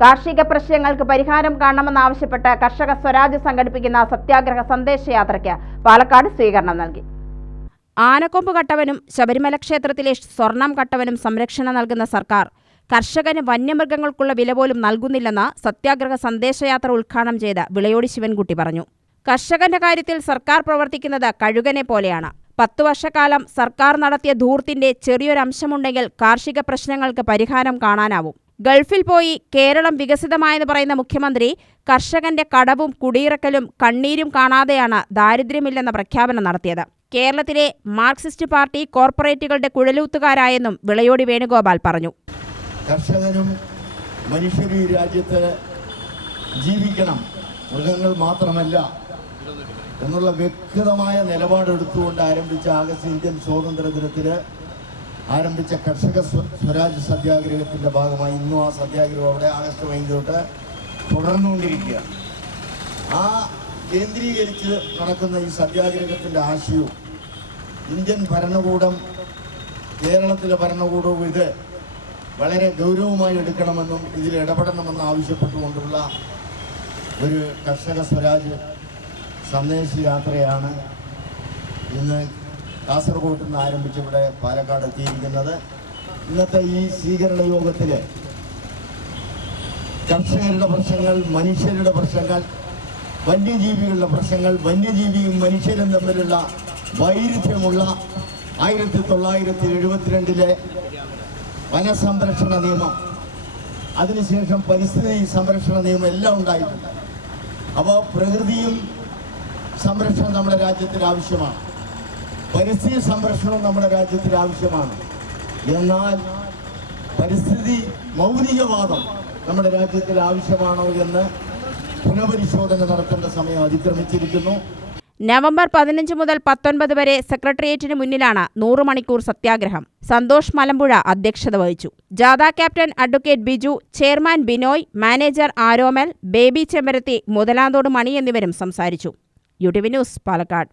കാർഷിക പ്രശ്നങ്ങൾക്ക് പരിഹാരം കാണണമെന്നാവശ്യപ്പെട്ട് കർഷക സ്വരാജ് സംഘടിപ്പിക്കുന്ന സത്യാഗ്രഹ സന്ദേശയാത്രയ്ക്ക് പാലക്കാട് സ്വീകരണം നൽകി. ആനക്കൊമ്പ് കട്ടവനും ശബരിമല ക്ഷേത്രത്തിലെ സ്വർണം കട്ടവനും സംരക്ഷണം നൽകുന്ന സർക്കാർ കർഷകന് വന്യമൃഗങ്ങൾക്കുള്ള വില പോലും നൽകുന്നില്ലെന്ന് സത്യാഗ്രഹ സന്ദേശയാത്ര ഉദ്ഘാടനം ചെയ്ത വിളയോടി ശിവൻകുട്ടി പറഞ്ഞു. കർഷകന്റെ കാര്യത്തിൽ സർക്കാർ പ്രവർത്തിക്കുന്നത് കഴുകനെ പോലെയാണ്. പത്തു വർഷക്കാലം സർക്കാർ നടത്തിയ ധൂർത്തിന്റെ ചെറിയൊരംശമുണ്ടെങ്കിൽ കാർഷിക പ്രശ്നങ്ങൾക്ക് പരിഹാരം കാണാനാവും. ഗൾഫിൽ പോയി കേരളം വികസിതമായെന്ന് പറയുന്ന മുഖ്യമന്ത്രി കർഷകന്റെ കടവും കുടിയിറക്കലും കണ്ണീരും കാണാതെയാണ് ദാരിദ്ര്യമില്ലെന്ന പ്രഖ്യാപനം നടത്തിയത്. കേരളത്തിലെ മാർക്സിസ്റ്റ് പാർട്ടി കോർപ്പറേറ്റുകളുടെ കുഴലൂത്തുകാരായെന്നും വിളയോടി വേണുഗോപാൽ പറഞ്ഞു. കർഷകനും മനുഷ്യരും ഈ രാജ്യത്ത് ജീവിക്കണം. മൃഗങ്ങൾ മാത്രമല്ല എന്നുള്ള വ്യക്തമായ നിലപാടെടുത്തുകൊണ്ട് ആരംഭിച്ച ആഗസ്റ്റ് ഇന്ത്യൻ സ്വാതന്ത്ര്യ ദിനത്തിൽ ആരംഭിച്ച കർഷക സ്വരാജ് സത്യാഗ്രഹത്തിന്റെ ഭാഗമായി ഇന്നും ആ സത്യാഗ്രഹം അവിടെ ആഗസ്റ്റ് പതിനഞ്ച് തൊട്ട് തുടർന്നുകൊണ്ടിരിക്കുക. ആ കേന്ദ്രീകരിച്ച് നടക്കുന്ന ഈ സത്യാഗ്രഹത്തിന്റെ ആശയവും ഇന്ത്യൻ ഭരണകൂടം കേരളത്തിലെ ഭരണകൂടവും ഇത് വളരെ ഗൗരവമായി എടുക്കണമെന്നും ഇതിൽ ഇടപെടണമെന്നും ആവശ്യപ്പെട്ടുകൊണ്ടുള്ള ഒരു കർഷക സ്വരാജ് സന്ദേശ യാത്രയാണ് ഇന്ന് കാസർഗോഡ് നിന്ന് ആരംഭിച്ച് ഇവിടെ പാലക്കാട് എത്തിയിരിക്കുന്നത്. ഇന്നത്തെ ഈ സ്വീകരണ യോഗത്തിൽ കർഷകരുടെ പ്രശ്നങ്ങൾ മനുഷ്യരുടെ പ്രശ്നങ്ങൾ വന്യജീവികളുടെ പ്രശ്നങ്ങൾ വന്യജീവിയും മനുഷ്യരും തമ്മിലുള്ള വൈരുദ്ധ്യമുള്ള ആയിരത്തി തൊള്ളായിരത്തി എഴുപത്തിരണ്ടിലെ വനസംരക്ഷണ നിയമം. അതിനുശേഷം പരിസ്ഥിതി സംരക്ഷണ നിയമം എല്ലാം ഉണ്ടായിട്ടുണ്ട്. അപ്പോൾ പ്രകൃതിയും സംരക്ഷണം നമ്മുടെ രാജ്യത്തിന് ആവശ്യമാണ്. പരിസ്ഥിതി സംരക്ഷണം നമ്മുടെ രാജ്യത്തിന് ആവശ്യമാണ്. എന്നാൽ പരിസ്ഥിതി മൗലികവാദം നമ്മുടെ രാജ്യത്തിൽ ആവശ്യമാണോ എന്ന് പുനഃപരിശോധന നടത്തേണ്ട സമയം അതിക്രമിച്ചിരിക്കുന്നു. നവംബർ പതിനഞ്ച് മുതൽ പത്തൊൻപത് വരെ സെക്രട്ടേറിയറ്റിന് മുന്നിലാണ് നൂറ് മണിക്കൂർ സത്യാഗ്രഹം. സന്തോഷ് മലമ്പുഴ അധ്യക്ഷത വഹിച്ചു. ജാഥ captain advocate Biju chairman Binoy manager Aromal Baby Chemparathi Muthalanthode Mani എന്നിവരും സംസാരിച്ചു. U T V news Palakkad.